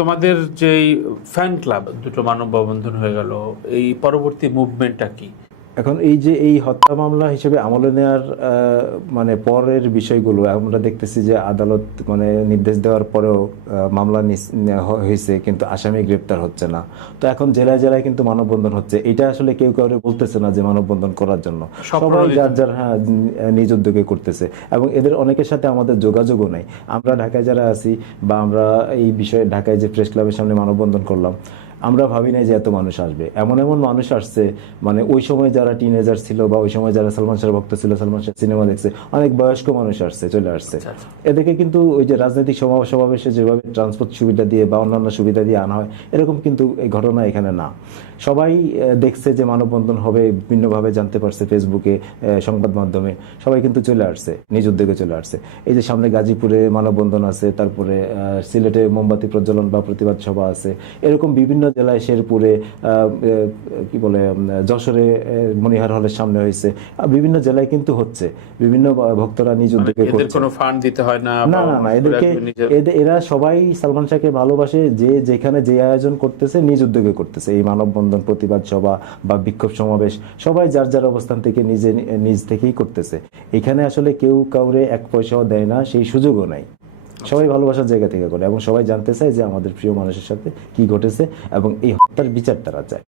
তোমাদের যে fan club দুটো মানববন্ধন হয়ে গেল, এই পরবর্তী মুভমেন্টটা কি? এখন এই যে এই হত্যা মামলা হিসেবে আমলে নেওয়ার মানে পরের বিষয়গুলো আমরা দেখতেছি যে আদালত মানে নির্দেশ দেওয়ার পরেও মামলা হয়েছে, কিন্তু আসামি গ্রেপ্তার হচ্ছে না। তো এখন জেলায় জেলায় কিন্তু মানববন্ধন হচ্ছে। এটা আসলে কেউ কাউরে বলতেছে না যে মানববন্ধন করার জন্য, সবাই যার যার নিজ উদ্যোগে করতেছে, এবং এদের অনেকের সাথে আমাদের যোগাযোগও নাই। আমরা ঢাকায় যারা আছি বা আমরা এই বিষয়ে ঢাকায় যে প্রেস ক্লাবের সামনে মানববন্ধন করলাম, আমরা ভাবি নাই যে এত মানুষ আসবে। এমন এমন মানুষ আসছে, মানে ওই সময় যারা টিনেজার ছিল বা ওই সময় যারা সালমান শাহর ভক্ত ছিল, সালমান শাহ সিনেমা দেখছে, অনেক বয়স্ক মানুষ আসছে, চলে আসছে। এদেরকে কিন্তু ওই যে রাজনৈতিক সমাবেশে যেভাবে ট্রান্সপোর্ট সুবিধা দিয়ে বা অন্যান্য সুবিধা দিয়ে আনা হয়, এরকম কিন্তু এই ঘটনা এখানে না। সবাই দেখছে যে মানববন্ধন হবে, বিভিন্নভাবে জানতে পারছে, ফেসবুকে, সংবাদ মাধ্যমে, সবাই কিন্তু চলে আসছে, নিজ উদ্যোগে চলে আসছে। এই যে সামনে গাজীপুরে মানববন্ধন আছে, তারপরে সিলেটে মোমবাতি প্রজ্বলন বা প্রতিবাদ সভা আছে, এরকম বিভিন্ন জেলায়, শেরপুরে, কি বলে, যশোরে মনিহার হলের সামনে হয়েছে, বিভিন্ন জেলায় কিন্তু হচ্ছে। বিভিন্ন ভক্তরা নিজ উদ্যোগে করছে। কোনো ফান্ড দিতে হয় না, না না না, এদেরকে এরা সবাই সালমান শাহকে ভালোবাসে, যে যেখানে যে আয়োজন করতেছে নিজ উদ্যোগে করতেছে। এই মানববন্ধন, প্রতিবাদ সভা বা বিক্ষোভ সমাবেশ, সবাই যার যার অবস্থান থেকে নিজ থেকেই করতেছে। এখানে আসলে কেউ কাউরে এক পয়সাও দেয় না, সেই সুযোগও নাই। সবাই ভালোবাসার জায়গা থেকে করে, এবং সবাই জানতে চায় যে আমাদের প্রিয় মানুষের সাথে কি ঘটেছে, এবং এই হত্যার বিচার তারা চায়।